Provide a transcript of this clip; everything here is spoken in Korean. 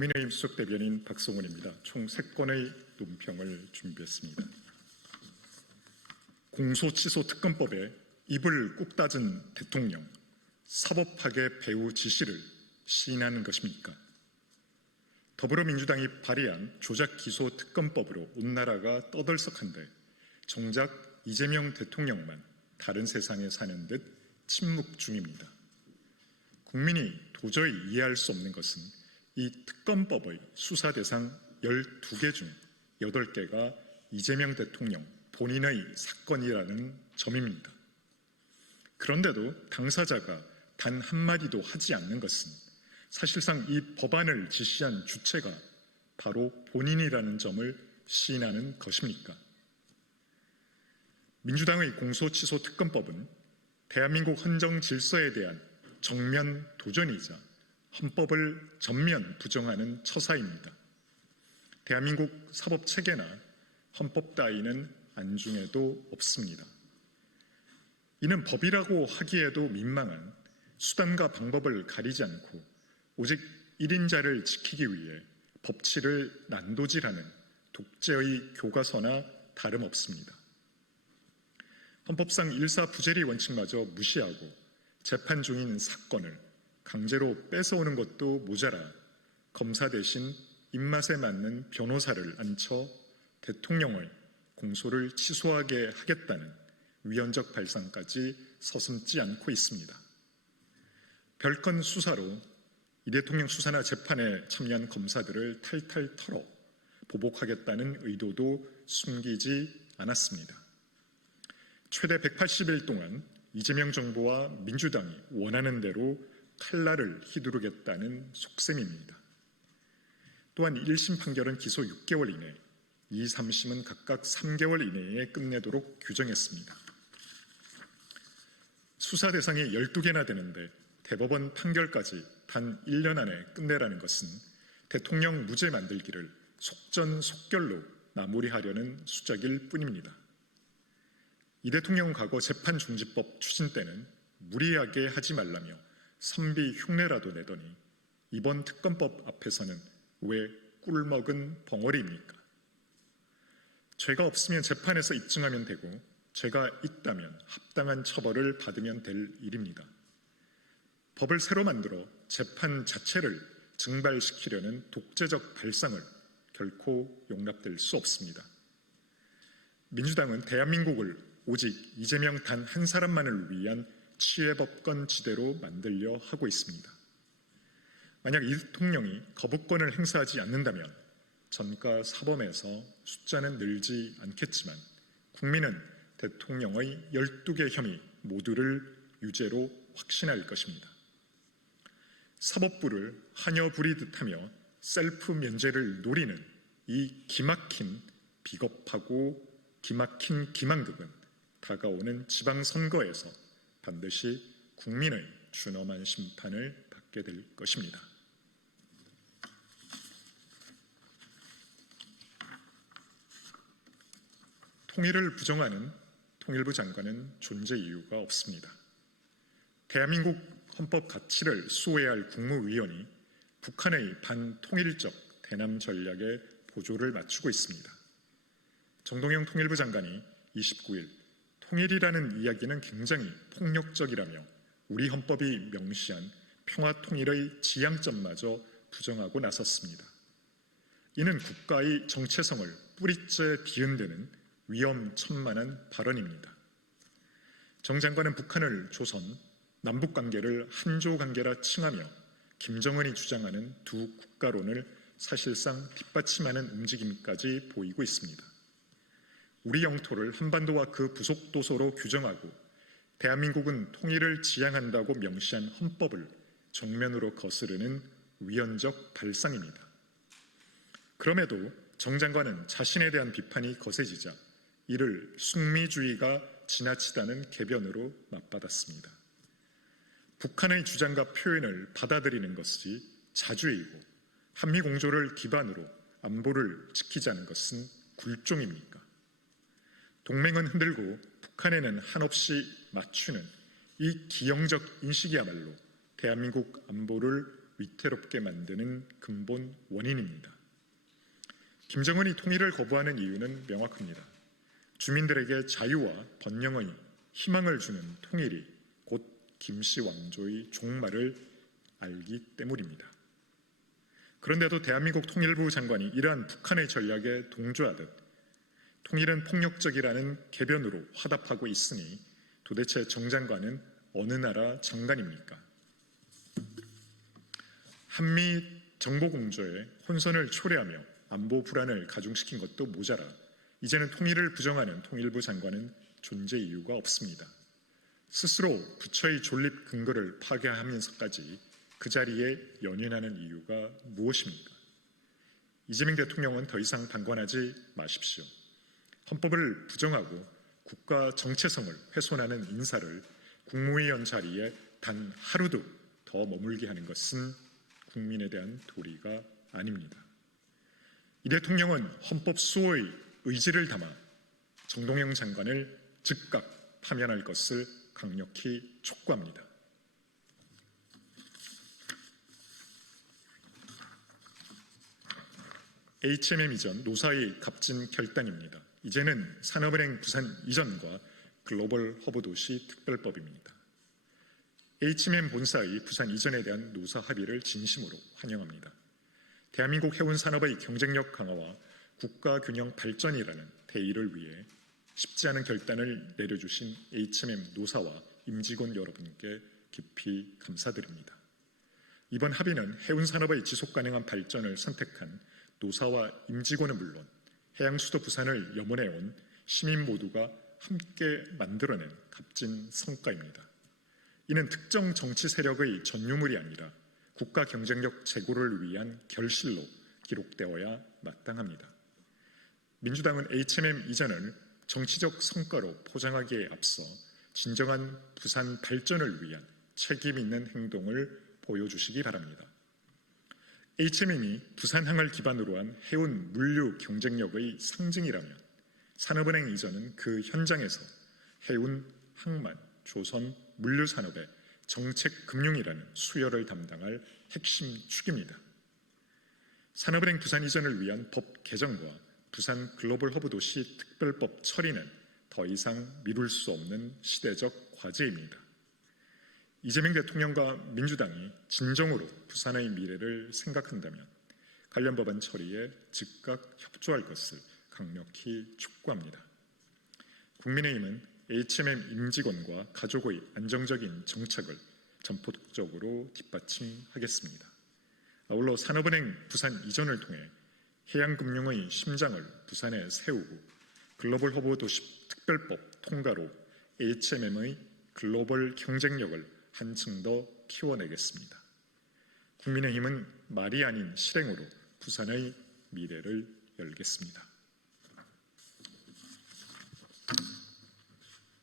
국민의힘 수석대변인 박성훈입니다. 총 3건의 논평을 준비했습니다. 공소취소 특검법에 입을 꾹 닫은 대통령, 사법학의 배후 지시를 시인하는 것입니까? 더불어민주당이 발의한 조작기소 특검법으로 온 나라가 떠들썩한데 정작 이재명 대통령만 다른 세상에 사는 듯 침묵 중입니다. 국민이 도저히 이해할 수 없는 것은 이 특검법의 수사 대상 12개 중 8개가 이재명 대통령 본인의 사건이라는 점입니다. 그런데도 당사자가 단 한마디도 하지 않는 것은 사실상 이 법안을 지시한 주체가 바로 본인이라는 점을 시인하는 것입니까? 민주당의 공소취소 특검법은 대한민국 헌정 질서에 대한 정면 도전이자 헌법을 전면 부정하는 처사입니다. 대한민국 사법체계나 헌법 따위는 안중에도 없습니다. 이는 법이라고 하기에도 민망한 수단과 방법을 가리지 않고 오직 1인자를 지키기 위해 법치를 난도질하는 독재의 교과서나 다름없습니다. 헌법상 일사부재리 원칙마저 무시하고 재판 중인 사건을 강제로 뺏어오는 것도 모자라 검사 대신 입맛에 맞는 변호사를 앉혀 대통령의 공소를 취소하게 하겠다는 위헌적 발상까지 서슴지 않고 있습니다. 별건 수사로 이 대통령 수사나 재판에 참여한 검사들을 탈탈 털어 보복하겠다는 의도도 숨기지 않았습니다. 최대 180일 동안 이재명 정부와 민주당이 원하는 대로 칼날을 휘두르겠다는 속셈입니다. 또한 1심 판결은 기소 6개월 이내, 2, 3심은 각각 3개월 이내에 끝내도록 규정했습니다. 수사 대상이 12개나 되는데 대법원 판결까지 단 1년 안에 끝내라는 것은 대통령 무죄 만들기를 속전속결로 마무리하려는 수작일 뿐입니다. 이 대통령은 과거 재판중지법 추진 때는 무리하게 하지 말라며 선비 흉내라도 내더니 이번 특검법 앞에서는 왜 꿀먹은 벙어리입니까? 죄가 없으면 재판에서 입증하면 되고 죄가 있다면 합당한 처벌을 받으면 될 일입니다. 법을 새로 만들어 재판 자체를 증발시키려는 독재적 발상을 결코 용납될 수 없습니다. 민주당은 대한민국을 오직 이재명 단 한 사람만을 위한 치외법권 지대로 만들려 하고 있습니다. 만약 이 대통령이 거부권을 행사하지 않는다면 전가 사범에서 숫자는 늘지 않겠지만 국민은 대통령의 12개 혐의 모두를 유죄로 확신할 것입니다. 사법부를 하녀 부리듯 하며 셀프 면제를 노리는 이 기막힌 비겁하고 기막힌 기만극은 다가오는 지방선거에서 반드시 국민의 준엄한 심판을 받게 될 것입니다. 통일을 부정하는 통일부 장관은 존재 이유가 없습니다. 대한민국 헌법 가치를 수호해야 할 국무위원이 북한의 반통일적 대남 전략에 보조를 맞추고 있습니다. 정동영 통일부 장관이 29일 통일이라는 이야기는 굉장히 폭력적이라며 우리 헌법이 명시한 평화통일의 지향점마저 부정하고 나섰습니다. 이는 국가의 정체성을 뿌리째 뒤흔드는 위험천만한 발언입니다. 정 장관은 북한을 조선, 남북관계를 한조관계라 칭하며 김정은이 주장하는 두 국가론을 사실상 뒷받침하는 움직임까지 보이고 있습니다. 우리 영토를 한반도와 그 부속 도서로 규정하고 대한민국은 통일을 지향한다고 명시한 헌법을 정면으로 거스르는 위헌적 발상입니다. 그럼에도 정 장관은 자신에 대한 비판이 거세지자 이를 숙미주의가 지나치다는 궤변으로 맞받았습니다. 북한의 주장과 표현을 받아들이는 것이 자주이고 한미공조를 기반으로 안보를 지키자는 것은 굴종입니까? 동맹은 흔들고 북한에는 한없이 맞추는 이 기형적 인식이야말로 대한민국 안보를 위태롭게 만드는 근본 원인입니다. 김정은이 통일을 거부하는 이유는 명확합니다. 주민들에게 자유와 번영의 희망을 주는 통일이 곧 김씨 왕조의 종말을 알기 때문입니다. 그런데도 대한민국 통일부 장관이 이러한 북한의 전략에 동조하듯 통일은 폭력적이라는 궤변으로 화답하고 있으니 도대체 정 장관은 어느 나라 장관입니까? 한미 정보공조에 혼선을 초래하며 안보 불안을 가중시킨 것도 모자라 이제는 통일을 부정하는 통일부 장관은 존재 이유가 없습니다. 스스로 부처의 존립 근거를 파괴하면서까지 그 자리에 연연하는 이유가 무엇입니까? 이재명 대통령은 더 이상 방관하지 마십시오. 헌법을 부정하고 국가 정체성을 훼손하는 인사를 국무위원 자리에 단 하루도 더 머물게 하는 것은 국민에 대한 도리가 아닙니다. 이 대통령은 헌법 수호의 의지를 담아 정동영 장관을 즉각 파면할 것을 강력히 촉구합니다. HMM 이전 노사의 값진 결단입니다. 이제는 산업은행 부산 이전과 글로벌 허브 도시 특별법입니다. HMM 본사의 부산 이전에 대한 노사 합의를 진심으로 환영합니다. 대한민국 해운 산업의 경쟁력 강화와 국가 균형 발전이라는 대의를 위해 쉽지 않은 결단을 내려주신 HMM 노사와 임직원 여러분께 깊이 감사드립니다. 이번 합의는 해운 산업의 지속 가능한 발전을 선택한 노사와 임직원은 물론 해양수도 부산을 염원해온 시민 모두가 함께 만들어낸 값진 성과입니다. 이는 특정 정치 세력의 전유물이 아니라 국가 경쟁력 제고를 위한 결실로 기록되어야 마땅합니다. 민주당은 HMM 이전을 정치적 성과로 포장하기에 앞서 진정한 부산 발전을 위한 책임 있는 행동을 보여주시기 바랍니다. HMM이 부산항을 기반으로 한 해운 물류 경쟁력의 상징이라면 산업은행 이전은 그 현장에서 해운, 항만, 조선, 물류 산업의 정책 금융이라는 수요를 담당할 핵심 축입니다. 산업은행 부산 이전을 위한 법 개정과 부산 글로벌 허브 도시 특별법 처리는 더 이상 미룰 수 없는 시대적 과제입니다. 이재명 대통령과 민주당이 진정으로 부산의 미래를 생각한다면 관련 법안 처리에 즉각 협조할 것을 강력히 촉구합니다. 국민의힘은 HMM 임직원과 가족의 안정적인 정착을 전폭적으로 뒷받침하겠습니다. 아울러 산업은행 부산 이전을 통해 해양금융의 심장을 부산에 세우고 글로벌 허브 도시 특별법 통과로 HMM의 글로벌 경쟁력을 한층 더 키워내겠습니다. 국민의힘은 말이 아닌 실행으로 부산의 미래를 열겠습니다.